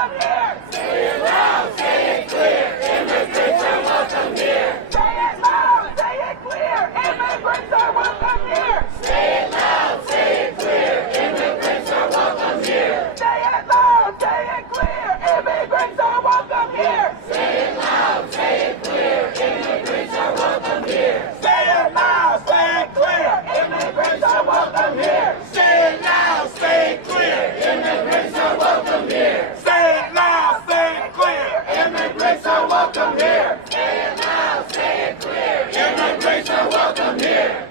welcome here. Say it loud, say it clear. Immigrants are welcome here. Say it loud, say it clear. Immigrants are welcome here. Say it loud, say it clear. Immigrants are welcome here. Say it loud, say it clear. Immigrants are welcome here. Say it loud, say it clear. Immigrants are welcome here. Say it loud, say it clear. Immigrants are welcome here. Say it loud, say it clear. Immigrants are welcome here. Say it loud, say it clear. Immigrants are welcome here. Say it loud, say it clear. Immigrants are welcome here.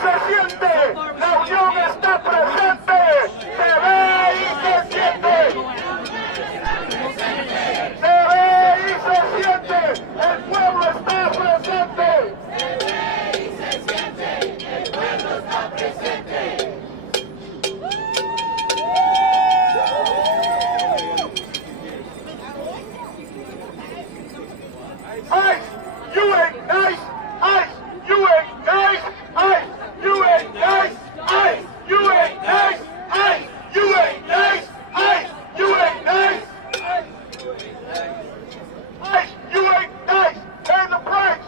Se siente, la unión está presente, se ve y se siente. Se ve y se siente, el pueblo está presente. Se ve y se siente, el pueblo está presente. ICE, you ain't nice. ICE, you ain't nice. ICE, you ain't nice. ICE, you ain't nice. ICE, you ain't nice. ICE, you ain't nice. ICE, you ain't nice. Pay the price.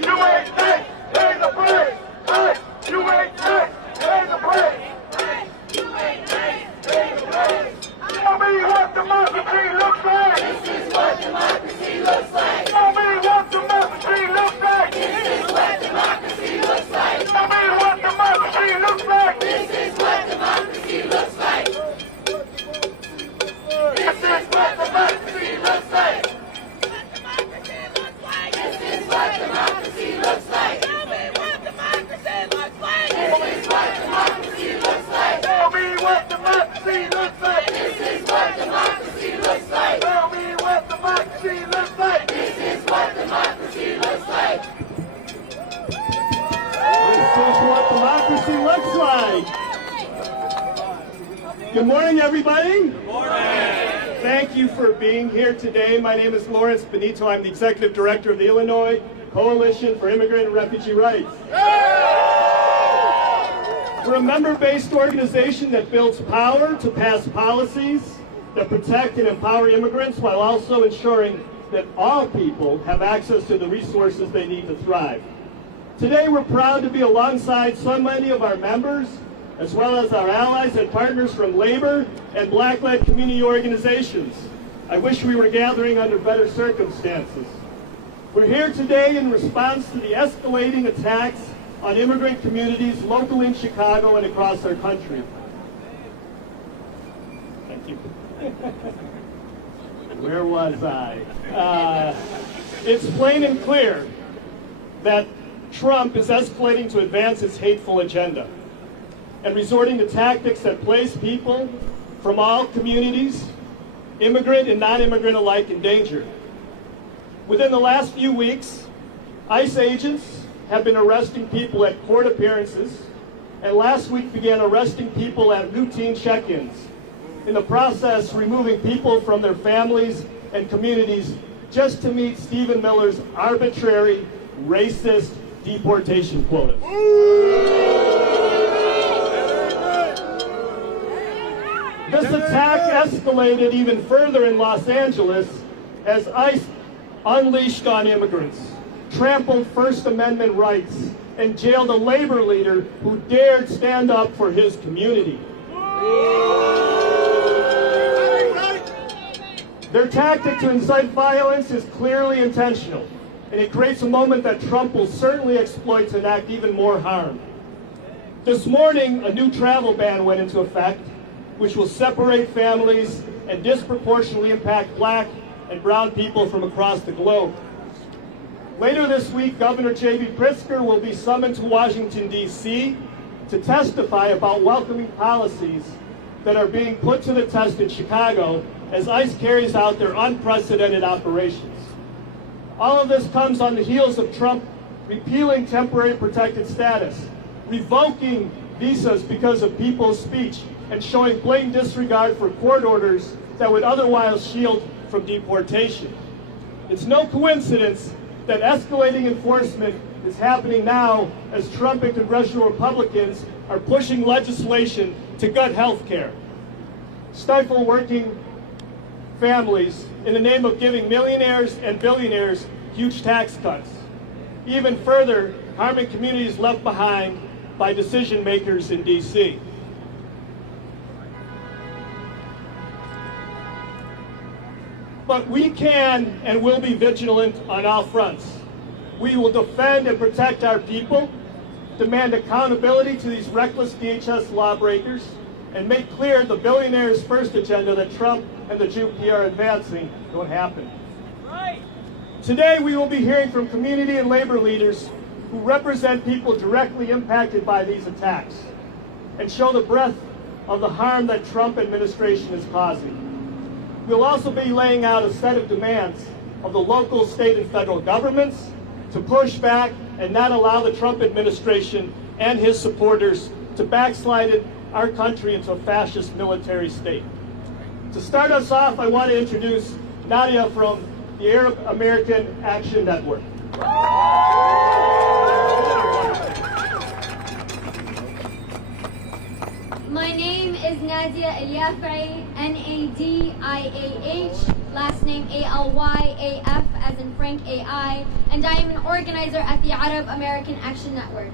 You ain't nice. Pay the price. ICE, you ain't nice. Pay the price. You ain't nice, pay the price. Tell me what democracy looks like. This is what democracy looks like. Tell me what democracy looks like. This is what democracy looks like. Tell me what democracy looks like. This is what democracy looks like. This is what democracy looks like. This is what democracy looks like. Tell me what democracy looks like. This is what democracy looks like. Tell me what democracy looks like. This is what democracy looks like. Tell me what democracy looks like. This is what democracy looks like. This is what democracy looks like. Good morning, everybody. Good morning. Thank you for being here today. My name is Lawrence Benito. I'm the Executive Director of the Illinois Coalition for Immigrant and Refugee Rights. We're a member-based organization that builds power to pass policies that protect and empower immigrants while also ensuring that all people have access to the resources they need to thrive. Today, we're proud to be alongside so many of our members, as well as our allies and partners from labor and Black-led community organizations. I wish we were gathering under better circumstances. We're here today in response to the escalating attacks on immigrant communities locally in Chicago and across our country. Thank you. Where was I? It's plain and clear that Trump is escalating to advance his hateful agenda and resorting to tactics that place people from all communities, immigrant and non-immigrant alike, in danger. Within the last few weeks, ICE agents have been arresting people at court appearances, and last week began arresting people at routine check-ins, in the process removing people from their families and communities just to meet Stephen Miller's arbitrary, racist deportation quotas. This attack escalated even further in Los Angeles as ICE unleashed on immigrants, trampled First Amendment rights, and jailed a labor leader who dared stand up for his community. Their tactic to incite violence is clearly intentional, and it creates a moment that Trump will certainly exploit to enact even more harm. This morning, a new travel ban went into effect, which will separate families and disproportionately impact Black and brown people from across the globe. Later this week, Governor J.B. Pritzker will be summoned to Washington, D.C. to testify about welcoming policies that are being put to the test in Chicago as ICE carries out their unprecedented operations. All of this comes on the heels of Trump repealing temporary protected status, revoking visas because of people's speech, and showing blatant disregard for court orders that would otherwise shield from deportation. It's no coincidence that escalating enforcement is happening now as Trump and congressional Republicans are pushing legislation to gut health care, stifle working families in the name of giving millionaires and billionaires huge tax cuts, even further harming communities left behind by decision makers in D.C. But we can and will be vigilant on all fronts. We will defend and protect our people, demand accountability to these reckless DHS lawbreakers, and make clear the billionaires' first agenda that Trump and the GOP are advancing don't happen. Right. Today we will be hearing from community and labor leaders who represent people directly impacted by these attacks and show the breadth of the harm that Trump administration is causing. We'll also be laying out a set of demands of the local, state, and federal governments to push back and not allow the Trump administration and his supporters to backslide our country into a fascist military state. To start us off, I want to introduce Nadia from the Arab American Action Network. My name is Nadia Al-Yafi, N-A-D-I-A-H, last name A-L-Y-A-F as in Frank A-I, and I am an organizer at the Arab American Action Network.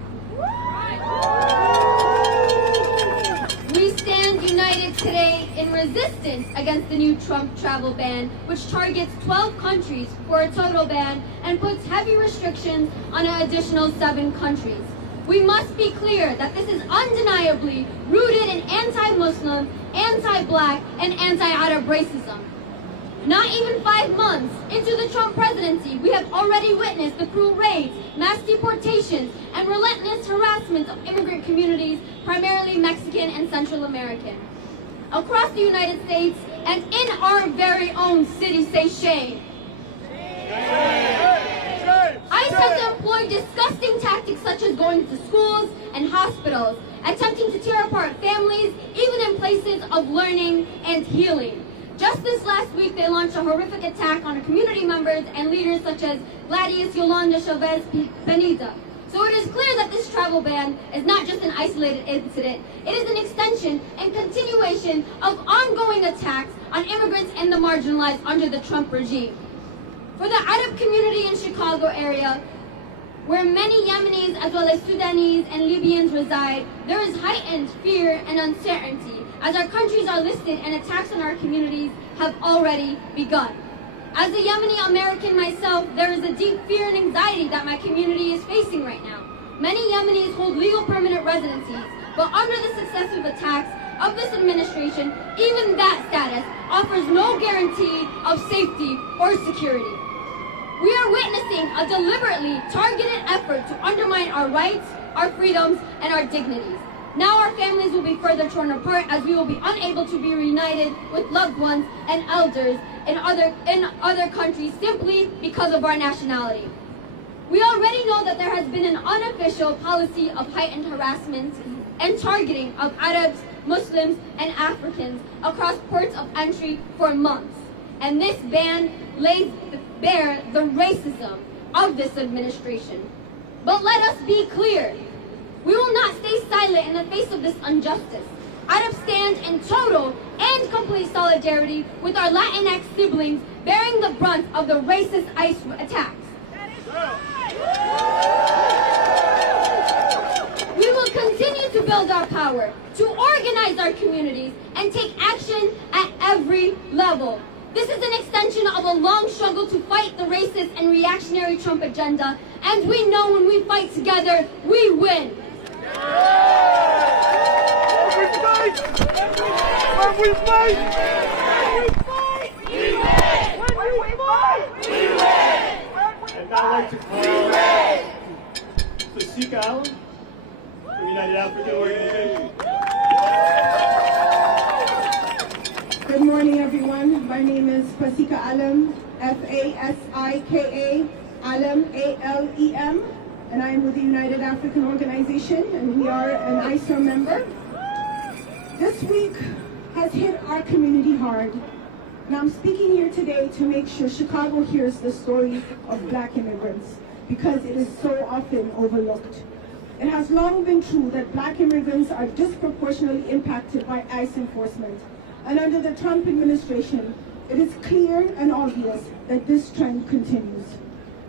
We stand united today in resistance against the new Trump travel ban, which targets 12 countries for a total ban and puts heavy restrictions on an additional 7 countries. We must be clear that this is undeniably rooted in anti-Muslim, anti-Black, and anti-Arab racism. Not even 5 months into the Trump presidency, we have already witnessed the cruel raids, mass deportations, and relentless harassment of immigrant communities, primarily Mexican and Central American. Across the United States and in our very own city, say shame. ICE has employed disgusting tactics such as going to schools and hospitals, attempting to tear apart families, even in places of learning and healing. Just this last week, they launched a horrific attack on community members and leaders such as Gladys Yolanda Chavez Benita. So it is clear that this travel ban is not just an isolated incident. It is an extension and continuation of ongoing attacks on immigrants and the marginalized under the Trump regime. For the Arab community in Chicago area, where many Yemenis as well as Sudanese and Libyans reside, there is heightened fear and uncertainty as our countries are listed and attacks on our communities have already begun. As a Yemeni American myself, there is a deep fear and anxiety that my community is facing right now. Many Yemenis hold legal permanent residencies, but under the successive attacks of this administration, even that status offers no guarantee of safety or security. We are witnessing a deliberately targeted effort to undermine our rights, our freedoms, and our dignities. Now our families will be further torn apart as we will be unable to be reunited with loved ones and elders in other countries simply because of our nationality. We already know that there has been an unofficial policy of heightened harassment and targeting of Arabs, Muslims, and Africans across ports of entry for months. And this ban lays bare the racism of this administration. But let us be clear. We will not stay silent in the face of this injustice. Arabs stand in total and complete solidarity with our Latinx siblings bearing the brunt of the racist ICE attacks. We will continue to build our power, to organize our communities, and take action at every level. This is an extension of a long struggle to fight the racist and reactionary Trump agenda, and we know when we fight together, we win. When we fight, we win. And I'd like to call Pasika Allen from the United African Organization. Good morning, everyone. My name is Pasika Alem, F-A-S-I-K-A, Alem, A-L-E-M, and I am with the United African Organization, and we are an ISO member. This week has hit our community hard. And I'm speaking here today to make sure Chicago hears the story of black immigrants, because it is so often overlooked. It has long been true that black immigrants are disproportionately impacted by ICE enforcement. And under the Trump administration, it is clear and obvious that this trend continues.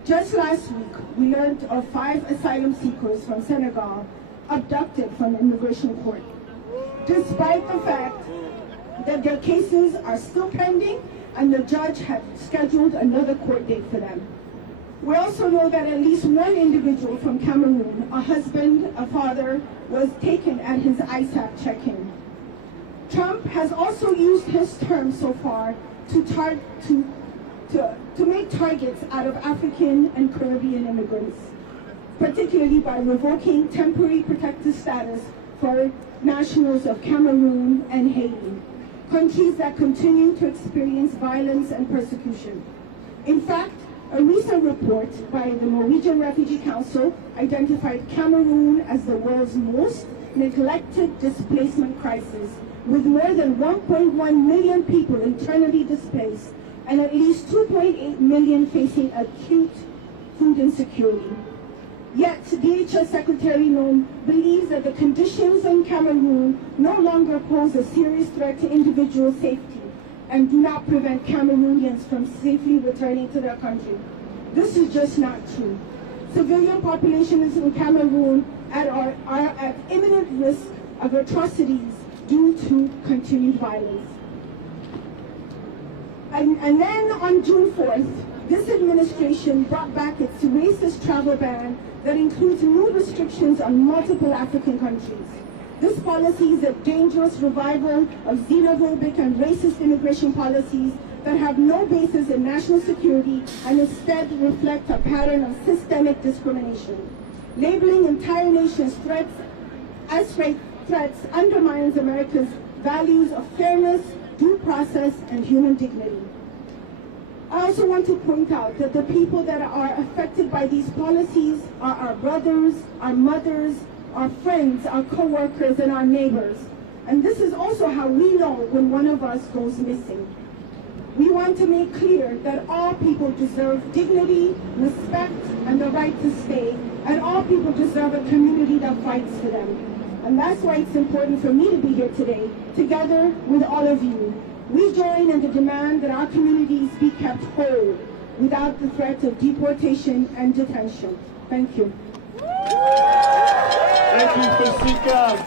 Just last week, we learned of 5 asylum seekers from Senegal abducted from immigration court, despite the fact that their cases are still pending and the judge had scheduled another court date for them. We also know that at least one individual from Cameroon, a husband, a father, was taken at his ISAP check-in. Trump has also used his term so far to make targets out of African and Caribbean immigrants, particularly by revoking temporary protected status for nationals of Cameroon and Haiti, countries that continue to experience violence and persecution. In fact, a recent report by the Norwegian Refugee Council identified Cameroon as the world's most neglected displacement crisis, with more than 1.1 million people internally displaced and at least 2.8 million facing acute food insecurity. Yet, DHS Secretary Noem believes that the conditions in Cameroon no longer pose a serious threat to individual safety and do not prevent Cameroonians from safely returning to their country. This is just not true. Civilian populations in Cameroon are at imminent risk of atrocities due to continued violence. And then on June 4th, this administration brought back its racist travel ban that includes new restrictions on multiple African countries. This policy is a dangerous revival of xenophobic and racist immigration policies that have no basis in national security and instead reflect a pattern of systemic discrimination. Labeling entire nations as threats undermines America's values of fairness, due process, and human dignity. I also want to point out that the people that are affected by these policies are our brothers, our mothers, our friends, our co-workers, and our neighbors. And this is also how we know when one of us goes missing. We want to make clear that all people deserve dignity, respect, and the right to stay, and all people deserve a community that fights for them. And that's why it's important for me to be here today, together with all of you. We join in the demand that our communities be kept whole without the threat of deportation and detention. Thank you. Thank you, Fasika.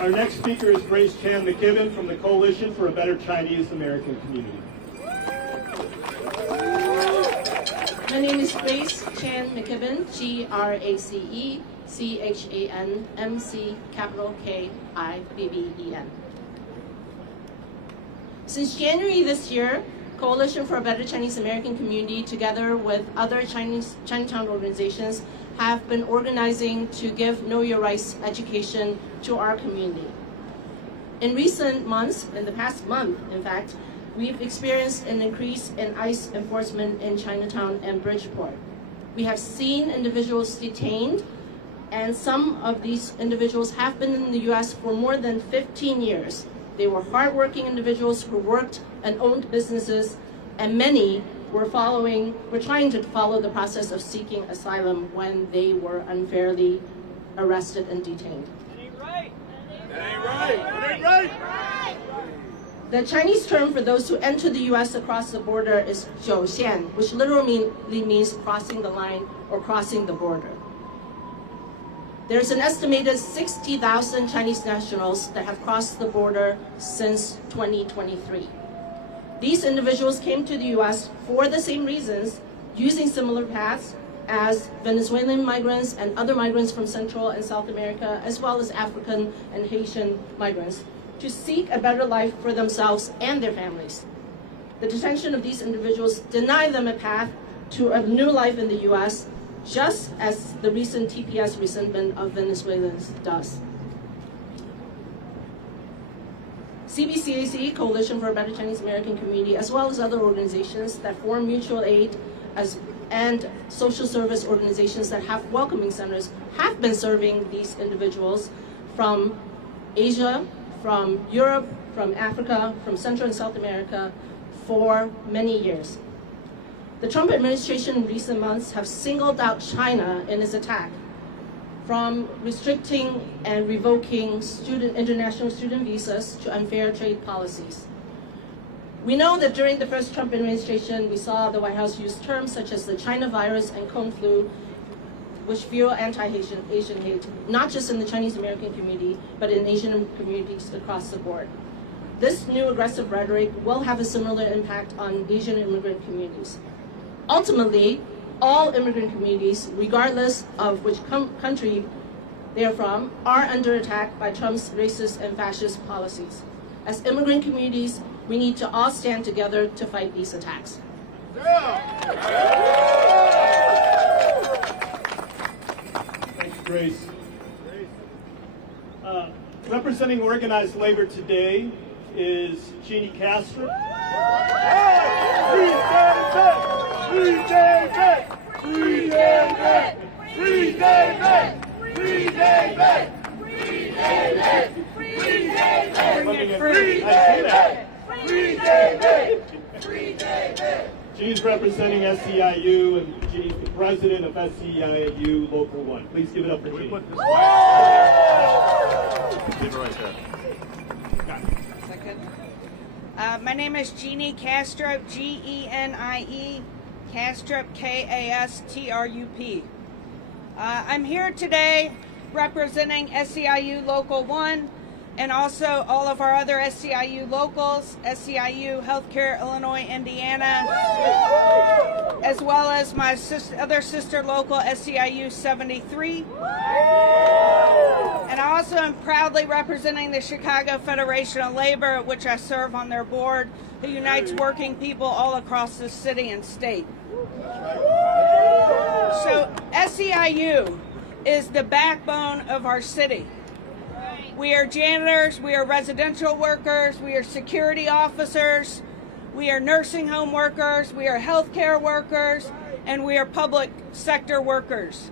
Our next speaker is Grace Chan McKibben from the Coalition for a Better Chinese American Community. My name is Grace Chan McKibben, GRACE CHANMC KIBBEN. Since January this year, Coalition for a Better Chinese American Community, together with other Chinatown organizations, have been organizing to give Know Your Rights education to our community. In recent months, in the past month, in fact, we've experienced an increase in ICE enforcement in Chinatown and Bridgeport. We have seen individuals detained, and some of these individuals have been in the U.S. for more than 15 years. They were hardworking individuals who worked and owned businesses, and many were trying to follow the process of seeking asylum when they were unfairly arrested and detained. That ain't right. That ain't right. That ain't right. The Chinese term for those who enter the U.S. across the border is 九线, which literally means crossing the line or crossing the border. There's an estimated 60,000 Chinese nationals that have crossed the border since 2023. These individuals came to the U.S. for the same reasons, using similar paths as Venezuelan migrants and other migrants from Central and South America, as well as African and Haitian migrants, to seek a better life for themselves and their families. The detention of these individuals deny them a path to a new life in the U.S., just as the recent TPS resentment of Venezuelans does. CBCAC, Coalition for a Better Chinese American Community, as well as other organizations that form mutual aid and social service organizations that have welcoming centers, have been serving these individuals from Asia, from Europe, from Africa, from Central and South America for many years. The Trump administration in recent months have singled out China in its attack, from restricting and revoking international student visas to unfair trade policies. We know that during the first Trump administration, we saw the White House use terms such as the China virus and Kung flu, which fuel anti-Asian hate, not just in the Chinese American community, but in Asian communities across the board. This new aggressive rhetoric will have a similar impact on Asian immigrant communities. Ultimately, all immigrant communities, regardless of which country they are from, are under attack by Trump's racist and fascist policies. As immigrant communities, we need to all stand together to fight these attacks. Thank you, Grace. Representing organized labor today is Jeannie Castro. Free David! Free David! Free David! Free David! Free David! Free David! Free David! Free David! Free David! Jeannie's representing SEIU, and Jeannie's the president of SEIU Local 1. Please give it up for Jeannie. Leave it right there. Second. My name is Jeannie Kastrup, G-E-N-I-E, Kastrup, K-A-S-T-R-U-P. I'm here today representing SEIU Local 1 and also all of our other SEIU locals, SEIU Healthcare Illinois, Indiana, as well as my other sister local, SEIU 73. And I also am proudly representing the Chicago Federation of Labor, which I serve on their board, who unites working people all across the city and state. So SEIU is the backbone of our city. We are janitors, we are residential workers, we are security officers, we are nursing home workers, we are healthcare workers, and we are public sector workers.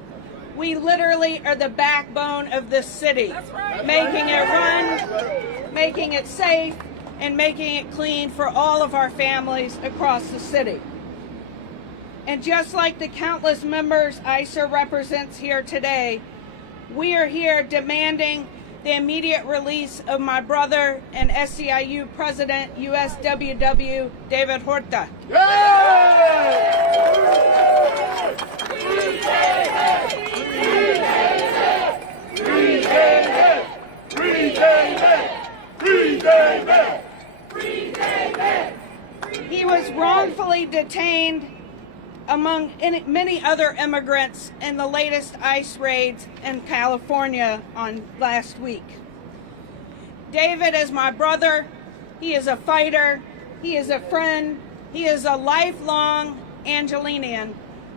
We literally are the backbone of this city, making it run, making it safe, and making it clean for all of our families across the city. And just like the countless members ISER represents here today, we are here demanding the immediate release of my brother and SEIU President, USWW, David Horta. He was wrongfully detained among many other immigrants in the latest ICE raids in California on last week. David is my brother. He is a fighter. He is a friend. He is a lifelong Angelinian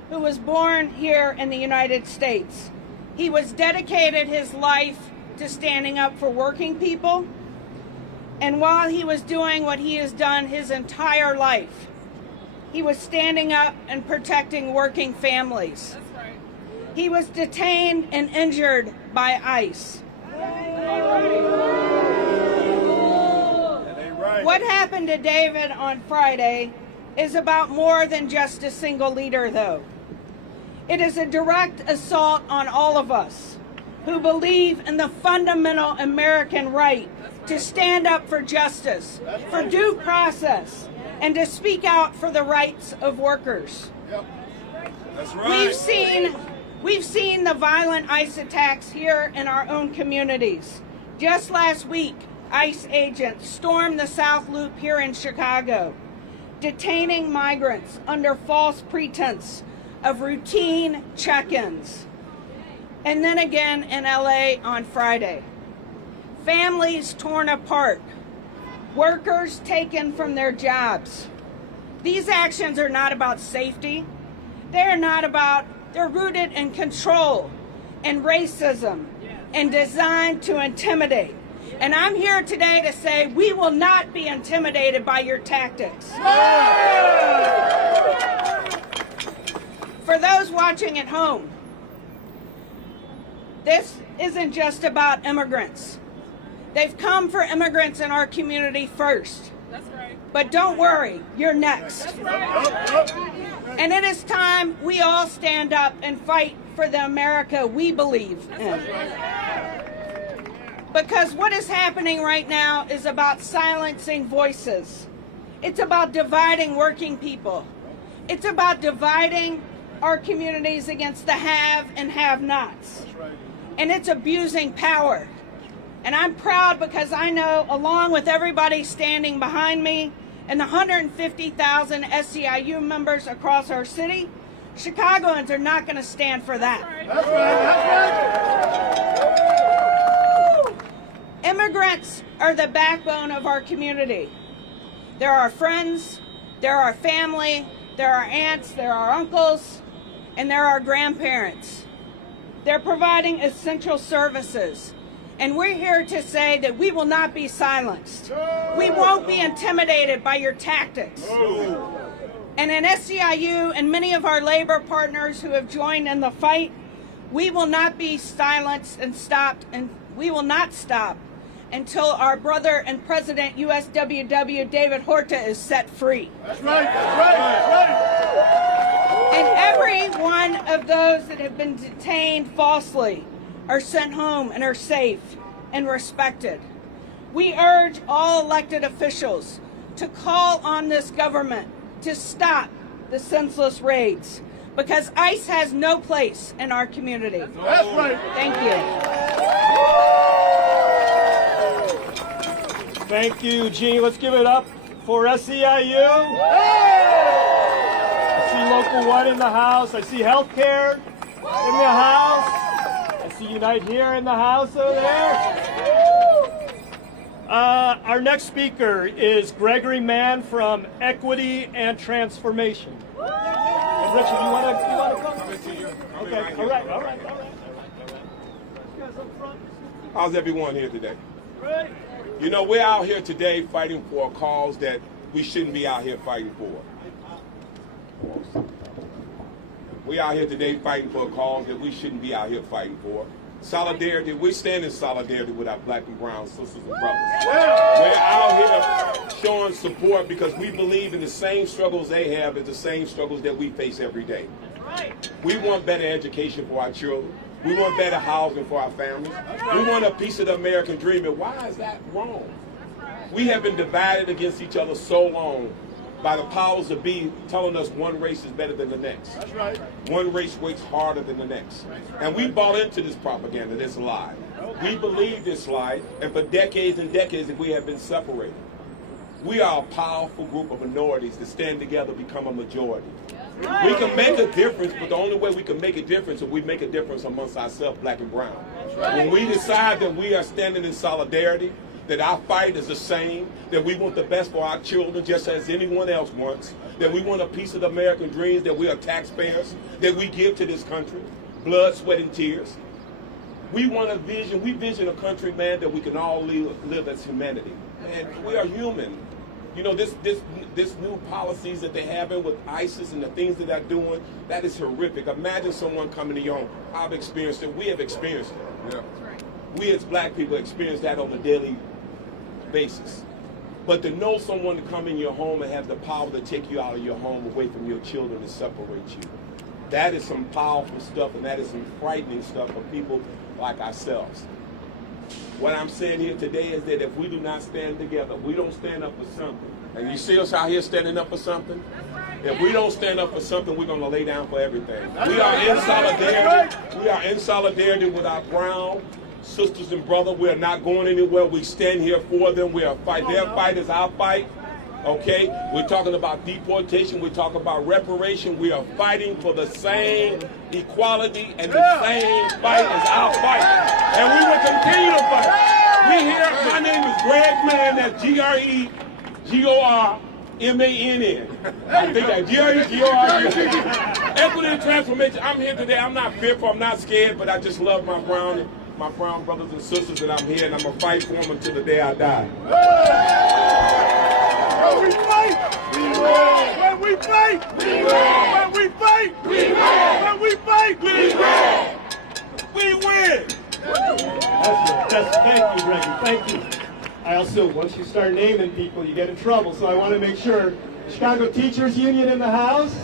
who was born here in the United States. He was dedicated his life to standing up for working people. And while he was doing what he has done his entire life, he was standing up and protecting working families. That's right. He was detained and injured by ICE. What happened to David on Friday is about more than just a single leader, though. It is a direct assault on all of us who believe in the fundamental American right to stand up for justice, for due process, and to speak out for the rights of workers. Yep. That's right. We've seen the violent ICE attacks here in our own communities. Just last week, ICE agents stormed the South Loop here in Chicago, detaining migrants under false pretense of routine check-ins. And then again in LA on Friday. Families torn apart. Workers taken from their jobs. These actions are not about safety. They're rooted in control and racism and designed to intimidate. And I'm here today to say we will not be intimidated by your tactics. For those watching at home, this isn't just about immigrants. They've come for immigrants in our community first. That's right. But don't worry, you're next. That's right. And it is time we all stand up and fight for the America we believe in. Because what is happening right now is about silencing voices. It's about dividing working people. It's about dividing our communities against the have and have-nots. And it's abusing power. And I'm proud because I know, along with everybody standing behind me and the 150,000 SEIU members across our city, Chicagoans are not going to stand for that. That's right. That's right. Immigrants are the backbone of our community. They're our friends, they're our family, they're our aunts, they're our uncles, and they're our grandparents. They're providing essential services. And we're here to say that we will not be silenced. We won't be intimidated by your tactics. And in SEIU and many of our labor partners who have joined in the fight, we will not be silenced and stopped, and we will not stop until our brother and President USWW David Horta is set free. That's right. That's right. That's right. And every one of those that have been detained falsely are sent home and are safe and respected. We urge all elected officials to call on this government to stop the senseless raids, because ICE has no place in our community. That's right. Thank you. Thank you, Jean. Let's give it up for SEIU. I see Local 1 in the house. I see Healthcare in the house. I see Unite Here in the house over there. Our next speaker is Gregory Mann from Equity and Transformation. And Richard, you want to come? Okay, all right. How's everyone here today? Great. You know, we're out here today fighting for a cause that we shouldn't be out here fighting for. We're out here today fighting for a cause that we shouldn't be out here fighting for. Solidarity, we stand in solidarity with our black and brown sisters and brothers. We're out here showing support because we believe in the same struggles they have as the same struggles that we face every day. We want better education for our children. We want better housing for our families. We want a piece of the American dream. And why is that wrong? We have been divided against each other so long by the powers that be telling us one race is better than the next. That's right. One race works harder than the next. And we bought into this propaganda, this lie. We believe this lie, and for decades and decades we have been separated. We are a powerful group of minorities that stand together, become a majority. We can make a difference, but the only way we can make a difference is we make a difference amongst ourselves, black and brown. When we decide that we are standing in solidarity, that our fight is the same, that we want the best for our children just as anyone else wants, that we want a piece of the American dreams, that we are taxpayers, that we give to this country, blood, sweat, and tears. We want a vision, we vision a country, man, that we can all live as humanity. Man, we are human. You know, this new policies that they're having with ISIS and the things that they're doing, that is horrific. Imagine someone coming to your home. I've experienced it. We have experienced it. Yeah. We as black people experience that on a daily basis. But to know someone to come in your home and have the power to take you out of your home, away from your children, and separate you, that is some powerful stuff, and that is some frightening stuff for people like ourselves. What I'm saying here today is that if we do not stand together, we don't stand up for something. And you see us out here standing up for something? If we don't stand up for something, we're going to lay down for everything. We are in solidarity. We are in solidarity with our brown sisters and brothers. We are not going anywhere. We stand here for them. We are fight. Their fight is our fight. Okay? We're talking about deportation. We're talking about reparation. We are fighting for the same equality, and the same fight is our fight. And we will continue to fight. We here, my name is Greg Mann, that's G-R-E-G-O-R-M-A-N-N. I think that G-R-E-G-O-R-M-A-N-N. Equity and transformation. I'm here today. I'm not fearful. I'm not scared, but I just love my brown brothers and sisters, and I'm here, and I'm going to fight for them until the day I die. When we fight, we win. When we fight, we win. When we fight, we win. When we fight, we win. We win. That's right. Yes, thank you, Gregory. Thank you. I also, once you start naming people, you get in trouble. So I want to make sure. Chicago Teachers Union in the house.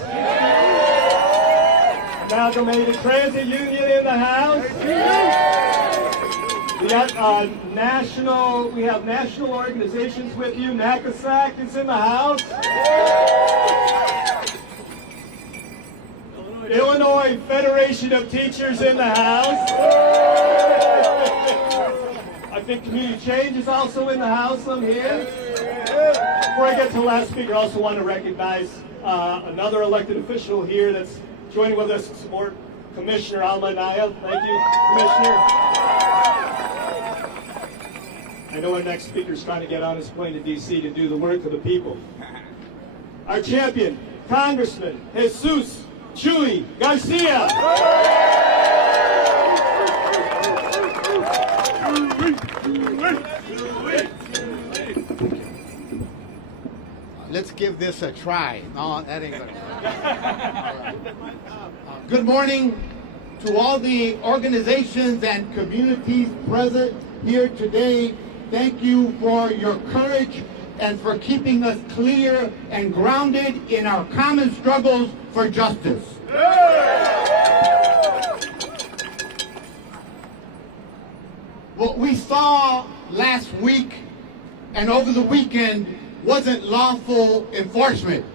Amalgamated Transit Union in the house. We got we have national organizations with you. NACASAC is in the house. Illinois Federation of Teachers in the house. I think Community Change is also in the house. I'm here. Before I get to the last speaker, I also want to recognize another elected official here that's joining with us to support Commissioner Alma Anaya. Thank you, Commissioner. I know our next speaker is trying to get on his plane to D.C. to do the work of the people. Our champion, Congressman Jesus Chuy Garcia. Let's give this a try. No, that ain't gonna work. Good morning to all the organizations and communities present here today. Thank you for your courage and for keeping us clear and grounded in our common struggles for justice. What we saw last week and over the weekend wasn't lawful enforcement.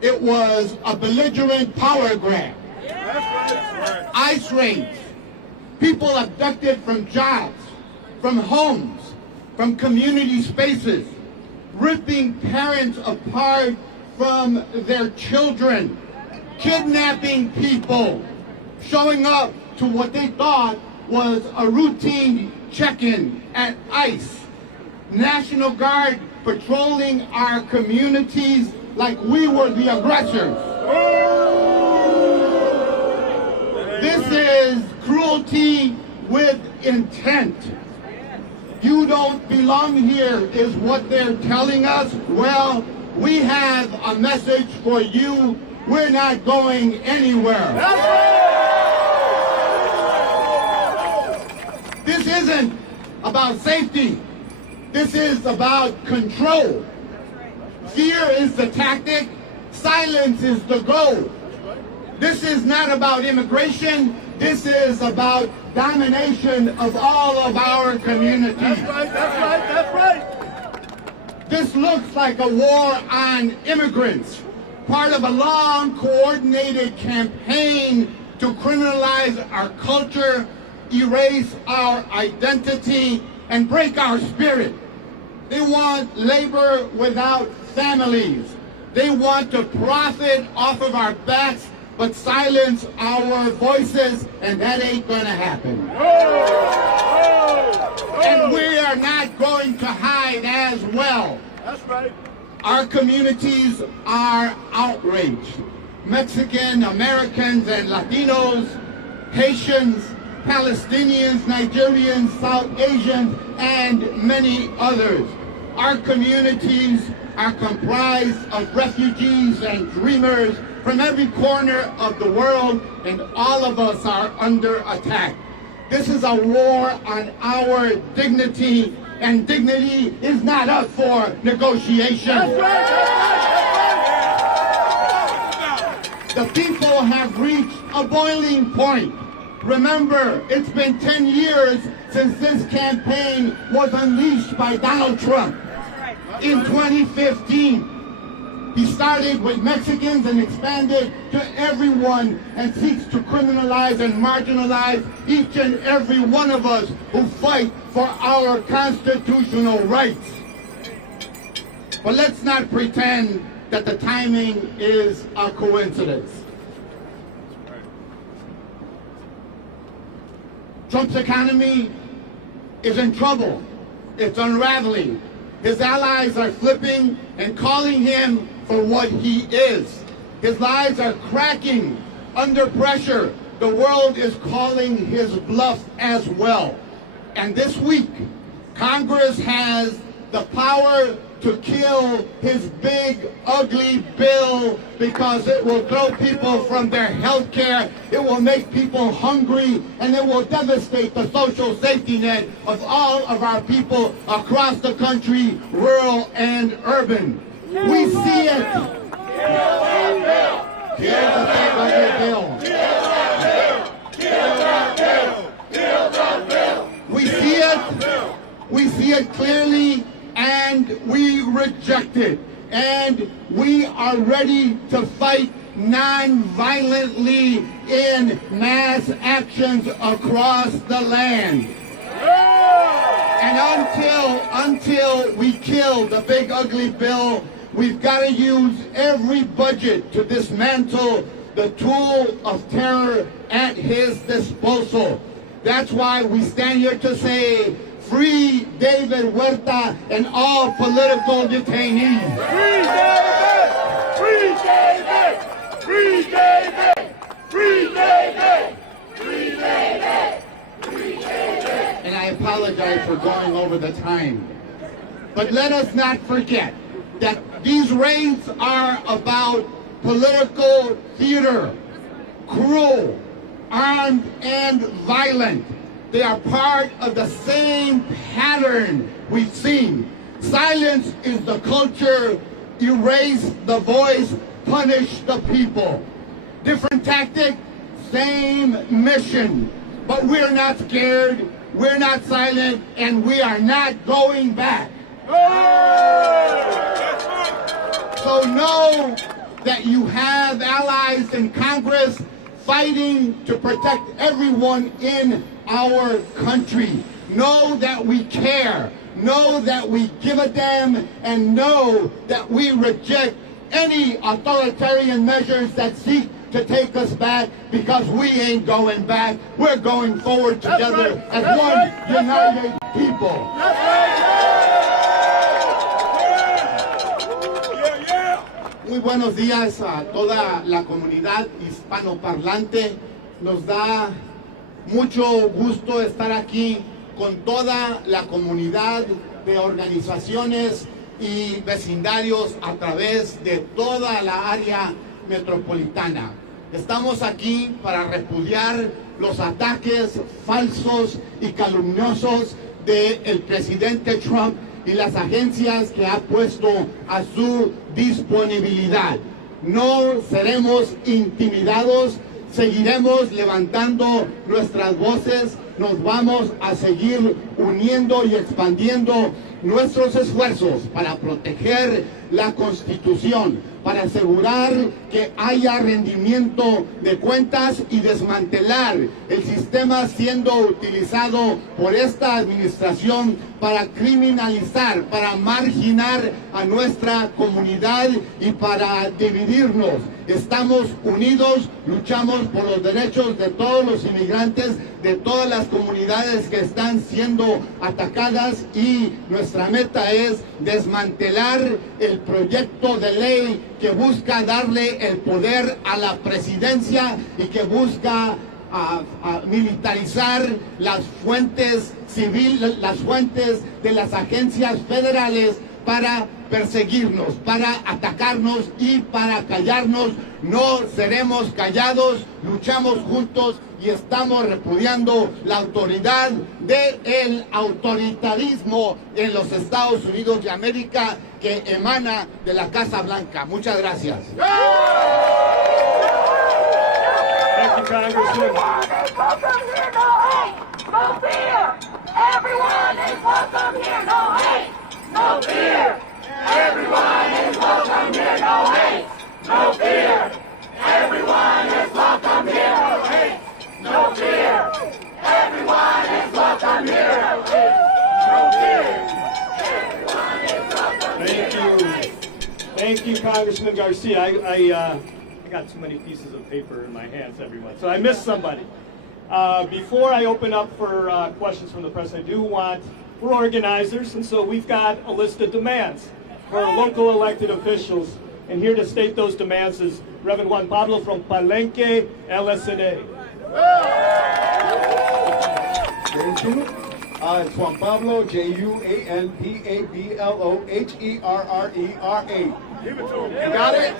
It was a belligerent power grab. ICE raids, people abducted from jobs, from homes, from community spaces, ripping parents apart from their children, kidnapping people, showing up to what they thought was a routine check-in at ICE. National Guard patrolling our communities like we were the aggressors. This is cruelty with intent. You don't belong here is what they're telling us. Well, we have a message for you. We're not going anywhere. This isn't about safety. This is about control. Fear is the tactic. Silence is the goal. This is not about immigration. This is about domination of all of our communities. That's right, that's right, that's right. This looks like a war on immigrants, part of a long, coordinated campaign to criminalize our culture, erase our identity, and break our spirit. They want labor without families. They want to profit off of our backs, but silence our voices, and that ain't gonna happen. And we are not going to hide as well. That's right. Our communities are outraged. Mexican, Americans, and Latinos, Haitians, Palestinians, Nigerians, South Asians, and many others. Our communities are comprised of refugees and dreamers from every corner of the world, and all of us are under attack. This is a war on our dignity, and dignity is not up for negotiation. That's right, that's right. The people have reached a boiling point. Remember, it's been 10 years since this campaign was unleashed by Donald Trump. In 2015, he started with Mexicans and expanded to everyone and seeks to criminalize and marginalize each and every one of us who fight for our constitutional rights. But let's not pretend that the timing is a coincidence. Trump's economy is in trouble. It's unraveling. His allies are flipping and calling him for what he is. His lies are cracking under pressure. The world is calling his bluff as well. And this week, Congress has the power to kill his big, ugly bill because it will throw people from their health care, it will make people hungry, and it will devastate the social safety net of all of our people across the country, rural and urban. We see it. Kill that bill! Kill the big, ugly bill. Kill that bill! Kill that bill! Kill that bill! We see it. We see it clearly, and we reject it. And we are ready to fight non-violently in mass actions across the land. And until we kill the big ugly bill, we've got to use every budget to dismantle the tool of terror at his disposal. That's why we stand here to say, free David Huerta and all political detainees. Free David! Free David! Free David! Free David! Free David! Free David! And I apologize for going over the time. But let us not forget that these raids are about political theater, cruel, armed and violent. They are part of the same pattern we've seen. Silence is the culture, erase the voice, punish the people. Different tactic, same mission. But we're not scared, we're not silent, and we are not going back. So know that you have allies in Congress fighting to protect everyone in our country. Know that we care. Know that we give a damn, and know that we reject any authoritarian measures that seek to take us back, because we ain't going back. We're going forward together as one united people. Muy buenos días a toda la comunidad hispanoparlante. Nos da mucho gusto estar aquí con toda la comunidad de organizaciones y vecindarios a través de toda la área metropolitana. Estamos aquí para repudiar los ataques falsos y calumniosos del presidente Trump y las agencias que ha puesto a su disponibilidad. No seremos intimidados, seguiremos levantando nuestras voces, nos vamos a seguir uniendo y expandiendo nuestros esfuerzos para proteger la Constitución, para asegurar que haya rendimiento de cuentas y desmantelar el sistema siendo utilizado por esta administración para criminalizar, para marginar a nuestra comunidad y para dividirnos. Estamos unidos, luchamos por los derechos de todos los inmigrantes, de todas las comunidades que están siendo atacadas, y nuestra meta es desmantelar el proyecto de ley que busca darle el poder a la presidencia y que busca a militarizar las fuentes civiles, las fuentes de las agencias federales para perseguirnos, para atacarnos y para callarnos. No seremos callados, luchamos juntos y estamos repudiando la autoridad del autoritarismo en los Estados Unidos de América que emana de la Casa Blanca. Muchas gracias. Thank you, Congressman. Everyone is welcome here, no hate, no fear. Everyone is welcome here, no hate, no fear. Everyone is welcome here, no hate, no fear. Everyone is welcome here, no hate, no fear. Everyone is welcome here, no hate. Thank you, Congressman Garcia. I got too many pieces of paper in my hands, everyone, so I missed somebody. Before I open up for questions from the press, I do want, we're organizers, and so we've got a list of demands for local elected officials. And here to state those demands is Reverend Juan Pablo from Palenque, LSNA. It's Juan Pablo, Juanpabloherrera. Give it to him. You got it?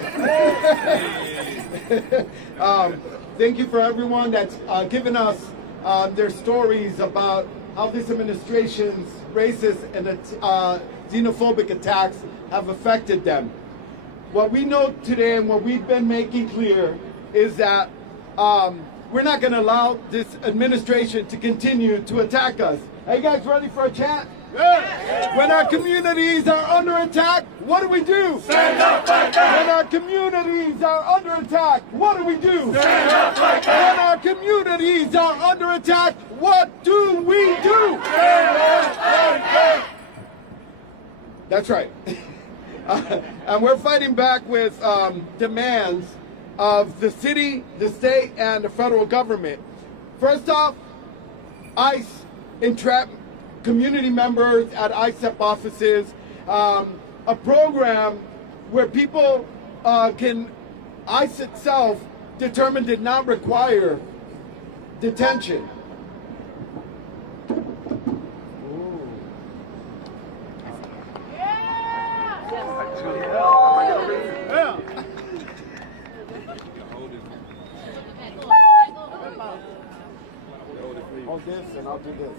Thank you for everyone that's given us their stories about how this administration's racist and xenophobic attacks have affected them. What we know today and what we've been making clear is that we're not going to allow this administration to continue to attack us. Are you guys ready for a chant? Yeah. When our communities are under attack, what do we do? Stand up like that. When our communities are under attack, what do we do? Stand up like that. When our communities are under attack, what do we do? Stand up like that. That's right. And we're fighting back with demands of the city, the state, and the federal government. First off, ICE entrap community members at ICEP offices, a program where people ICE itself determined did not require detention. Hold this and I'll do this.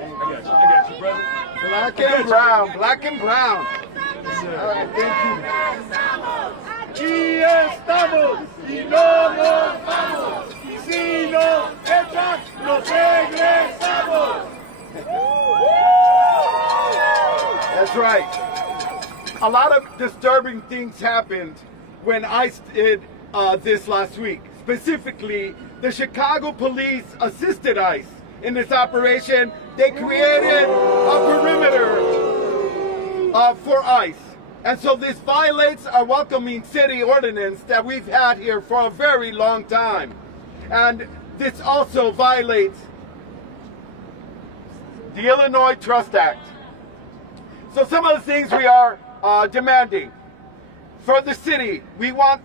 I got you, brother. Black and brown, black and brown. All right, thank you. Aquí estamos y no nos vamos. Si nos echan, nos regresamos. That's right. A lot of disturbing things happened when ICE did this last week. Specifically, the Chicago police assisted ICE in this operation. They created a perimeter for ICE. And so this violates our welcoming city ordinance that we've had here for a very long time. And this also violates the Illinois Trust Act. So some of the things we are demanding. For the city, we want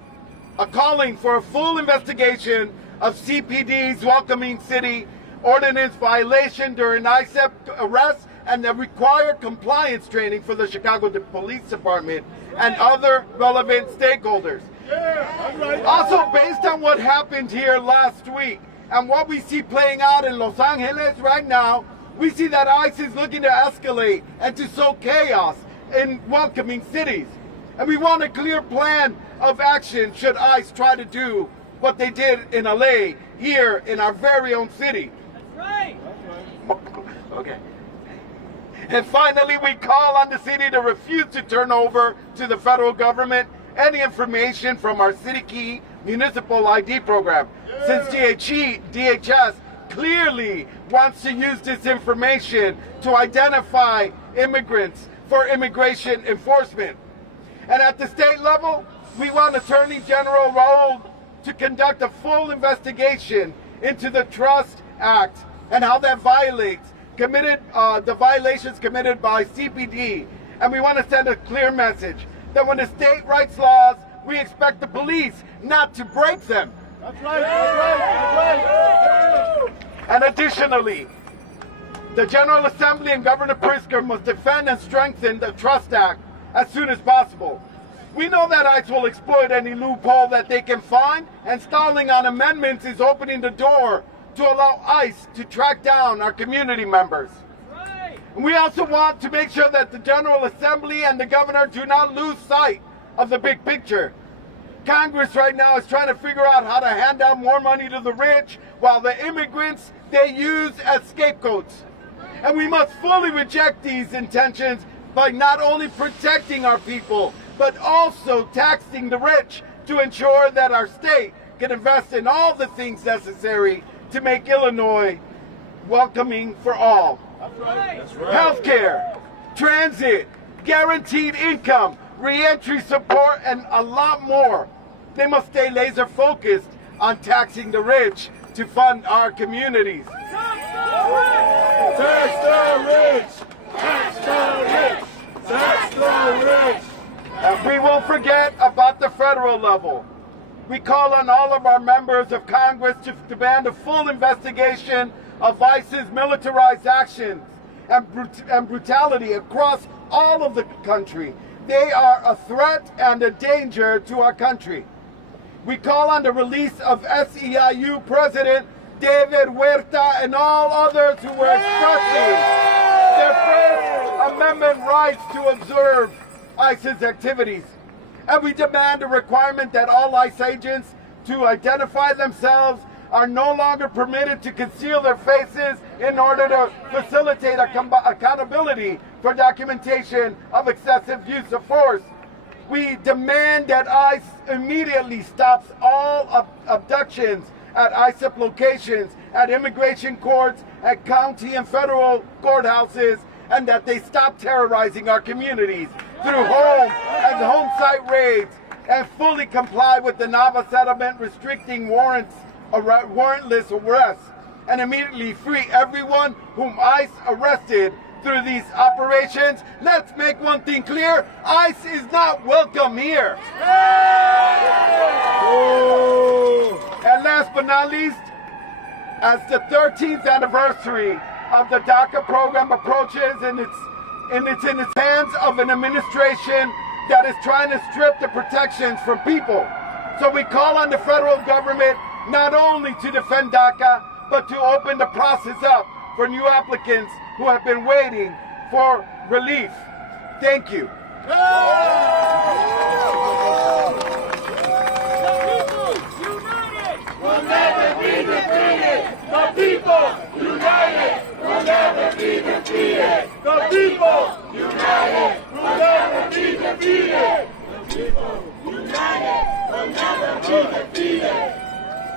a calling for a full investigation of CPD's welcoming city ordinance violation during ICEP arrests and the required compliance training for the Chicago Police Department and other relevant stakeholders. Also, based on what happened here last week and what we see playing out in Los Angeles right now, we see that ICE is looking to escalate and to sow chaos in welcoming cities. And we want a clear plan of action should ICE try to do what they did in LA, here in our very own city. That's right. Okay. And finally, we call on the city to refuse to turn over to the federal government any information from our city key municipal ID program, since DHS clearly wants to use this information to identify immigrants for immigration enforcement. And at the state level, we want Attorney General Raul to conduct a full investigation into the Trust Act and how that violates the violations committed by CPD. And we want to send a clear message that when the state writes laws, we expect the police not to break them. That's right, that's right, that's right. And additionally, the General Assembly and Governor Pritzker must defend and strengthen the Trust Act as soon as possible. We know that ICE will exploit any loophole that they can find, and stalling on amendments is opening the door to allow ICE to track down our community members. Right. And we also want to make sure that the General Assembly and the Governor do not lose sight of the big picture. Congress right now is trying to figure out how to hand out more money to the rich, while the immigrants they use as scapegoats. And we must fully reject these intentions by not only protecting our people, but also taxing the rich to ensure that our state can invest in all the things necessary to make Illinois welcoming for all. That's right. That's right. Healthcare, transit, guaranteed income, reentry support, and a lot more. They must stay laser focused on taxing the rich to fund our communities. Tax the rich! Tax the rich! Tax the rich! And we won't forget about the federal level. We call on all of our members of Congress to demand a full investigation of ICE's militarized actions and brutality across all of the country. They are a threat and a danger to our country. We call on the release of SEIU President David Huerta and all others who were expressing their First Amendment rights to observe ICE's activities. And we demand a requirement that all ICE agents to identify themselves are no longer permitted to conceal their faces in order to facilitate accountability for documentation of excessive use of force. We demand that ICE immediately stops all abductions at ICEP locations, at immigration courts, at county and federal courthouses, and that they stop terrorizing our communities through home and home site raids, and fully comply with the Nava settlement restricting warrantless arrests, and immediately free everyone whom ICE arrested through these operations. Let's make one thing clear: ICE is not welcome here. And last but not least, as the 13th anniversary of the DACA program approaches, and it's in the hands of an administration that is trying to strip the protections from people. So we call on the federal government not only to defend DACA, but to open the process up for new applicants who have been waiting for relief. Thank you. Will never be defeated. The people united will never be defeated. The people united will never be defeated. The people united will never be defeated.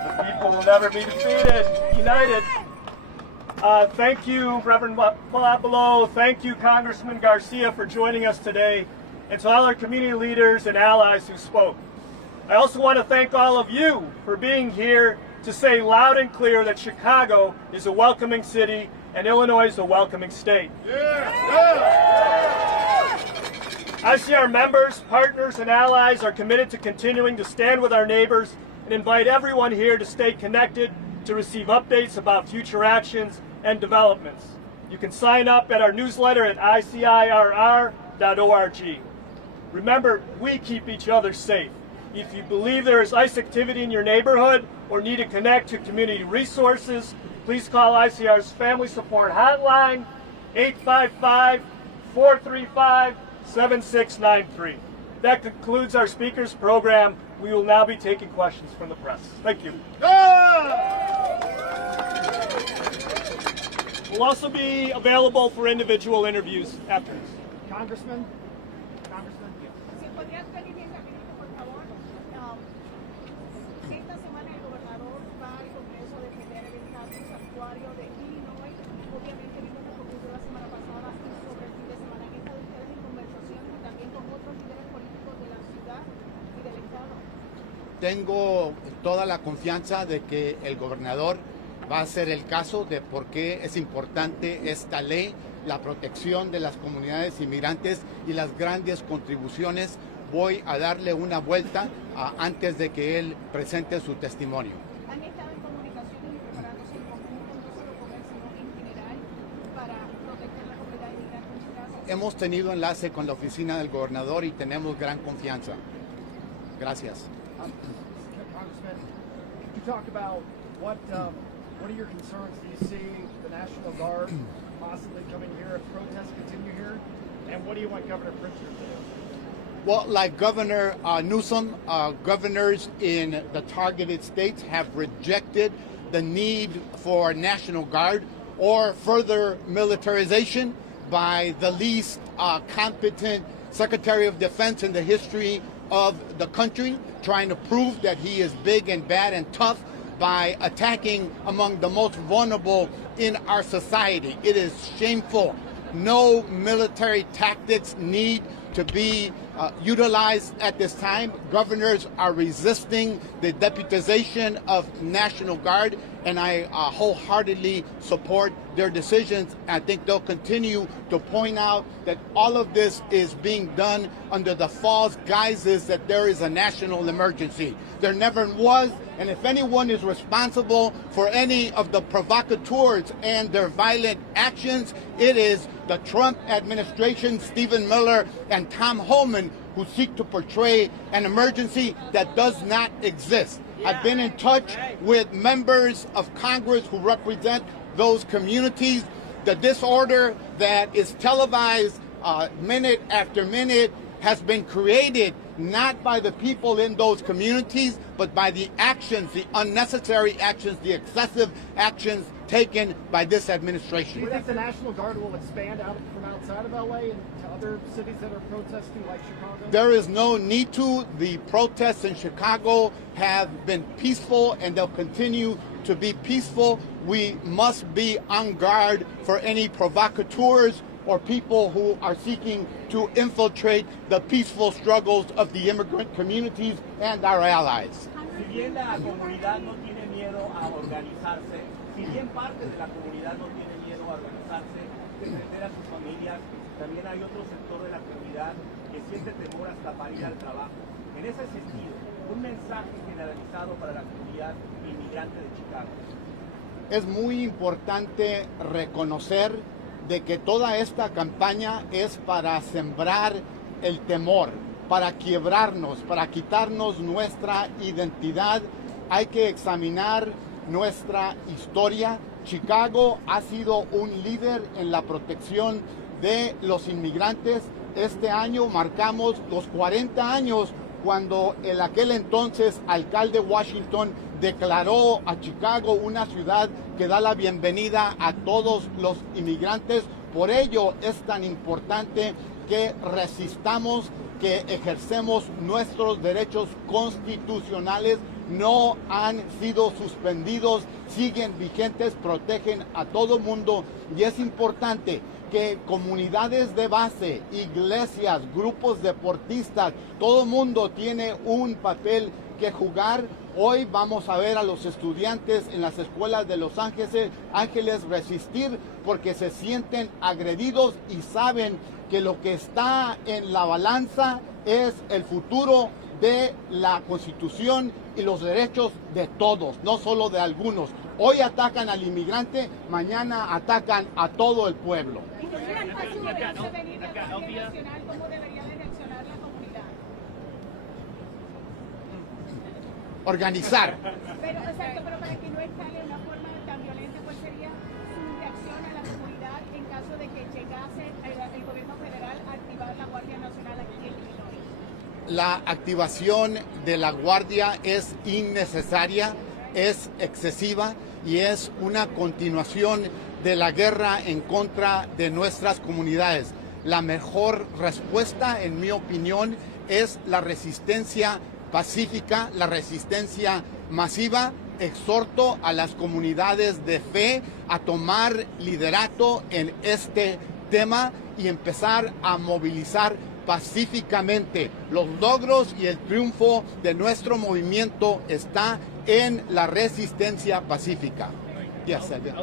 The people will never be defeated. United. Thank you, Reverend Palapolo. Thank you, Congressman Garcia, for joining us today, and to all our community leaders and allies who spoke. I also want to thank all of you for being here to say loud and clear that Chicago is a welcoming city and Illinois is a welcoming state. ICR members, partners, and allies are committed to continuing to stand with our neighbors and invite everyone here to stay connected to receive updates about future actions and developments. You can sign up at our newsletter at icirr.org. Remember, we keep each other safe. If you believe there is ICE activity in your neighborhood or need to connect to community resources, please call ICR's Family Support Hotline, 855-435-7693. That concludes our speakers program. We will now be taking questions from the press. Thank you. We'll also be available for individual interviews after this. Congressman? Esta semana el gobernador va al Congreso a defender el estatus actuario de Illinois. Obviamente vimos lo que ocurrió la semana pasada y sobre el fin de semana. ¿Han estado ustedes en conversaciones y también con otros líderes políticos de la ciudad y del estado? Tengo toda la confianza de que el gobernador va a hacer el caso de por qué es importante esta ley, la protección de las comunidades inmigrantes y las grandes contribuciones. Voy a darle una vuelta antes de que él presente su testimonio. ¿Han estado en comunicaciones y preparándose en conjunto, no solo con él, sino en general, para proteger la comunidad inmigrante en Chicago? Hemos tenido enlace con la oficina del gobernador y tenemos gran confianza. Gracias. Congressman, could you talk about what are your concerns? Do you see the National Guard possibly coming here if protests continue here? And what do you want Governor Pritzker to do? Well, like Governor Newsom, governors in the targeted states have rejected the need for National Guard or further militarization by the least competent Secretary of Defense in the history of the country, trying to prove that he is big and bad and tough by attacking among the most vulnerable in our society. It is shameful. No military tactics need to be utilized at this time. Governors are resisting the deputization of National Guard, and I wholeheartedly support their decisions. I think they'll continue to point out that all of this is being done under the false guises that there is a national emergency. There never was And if anyone is responsible for any of the provocateurs and their violent actions, it is the Trump administration, Stephen Miller and Tom Homan, who seek to portray an emergency that does not exist. I've been in touch with members of Congress who represent those communities. The disorder that is televised minute after minute has been created not by the people in those communities, but by the actions, the unnecessary actions, the excessive actions taken by this administration. Do you think the National Guard will expand out from outside of LA and to other cities that are protesting, like Chicago? There is no need to. The protests in Chicago have been peaceful and they'll continue to be peaceful. We must be on guard for any provocateurs or people who are seeking to infiltrate the peaceful struggles of the immigrant communities and our allies. Si bien la comunidad no tiene miedo a organizarse, si bien parte de la comunidad no tiene miedo a organizarse, defender a sus familias, también hay otro sector de la comunidad que siente temor hasta para ir al trabajo. En ese sentido, un mensaje generalizado para la comunidad inmigrante de Chicago. Es muy importante reconocer de que toda esta campaña es para sembrar el temor, para quiebrarnos, para quitarnos nuestra identidad. Hay que examinar nuestra historia. Chicago ha sido un líder en la protección de los inmigrantes. Este año marcamos los 40 años cuando el aquel entonces alcalde Washington declaró a Chicago una ciudad que da la bienvenida a todos los inmigrantes. Por ello es tan importante que resistamos, que ejercemos nuestros derechos constitucionales. No han sido suspendidos, siguen vigentes, protegen a todo mundo y es importante que comunidades de base, iglesias, grupos deportistas, todo mundo tiene un papel que jugar. Hoy vamos a ver a los estudiantes en las escuelas de Los Ángeles resistir porque se sienten agredidos y saben que lo que está en la balanza es el futuro de la Constitución y los derechos de todos, no solo de algunos. Hoy atacan al inmigrante, mañana atacan a todo el pueblo. ¿Cómo debería de reaccionar la comunidad? Organizar. Pero, exacto, pero para que no escale de una forma tan violenta, ¿cuál sería su reacción a la comunidad en caso de que llegase el gobierno federal a activar la Guardia Nacional aquí en Illinois? La activación de la Guardia es innecesaria, es excesiva y es una continuación de la guerra en contra de nuestras comunidades. La mejor respuesta, en mi opinión, es la resistencia pacífica, la resistencia masiva. Exhorto a las comunidades de fe a tomar liderato en este tema y empezar a movilizar pacíficamente. Los logros y el triunfo de nuestro movimiento está en la resistencia pacífica. Yes, I did.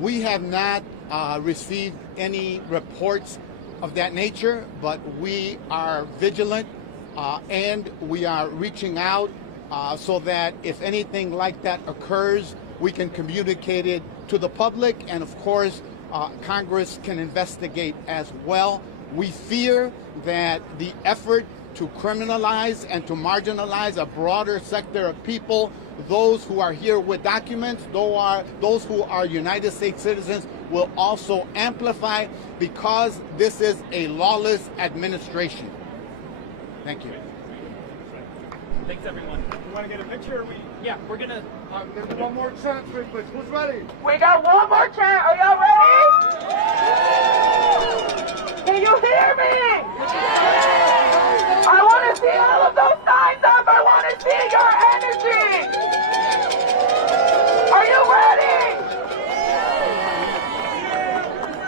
We have not received any reports of that nature, but we are vigilant and we are reaching out so that if anything like that occurs, we can communicate it to the public, and of course, Congress can investigate as well. We fear that the effort to criminalize and to marginalize a broader sector of people, those who are here with documents, those who are United States citizens, will also amplify because this is a lawless administration. Thank you. Thanks, everyone. You want to get a picture? Yeah, we're gonna do one more chant, please. Who's ready? We got one more chant. Are y'all ready? Can you hear me? I want to see all of those signs up. I want to see your energy. Are you ready?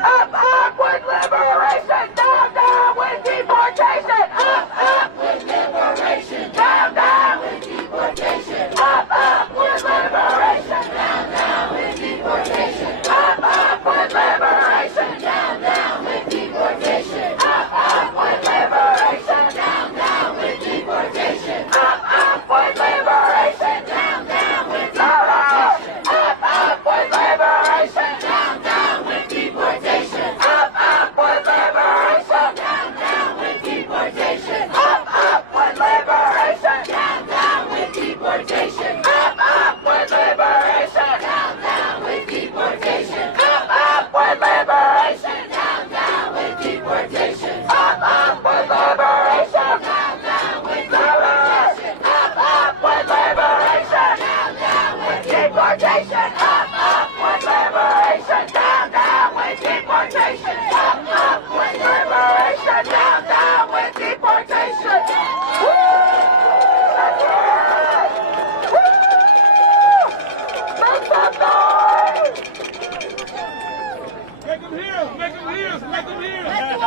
Up with liberation. Down with deportation. Up with liberation. Down with deportation. deportation! Up with liberation! Down with deportation! Up with liberation! Down with deportation! Make them hear! Make them hear! Make them hear! Let's do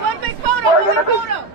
one big photo! One big photo!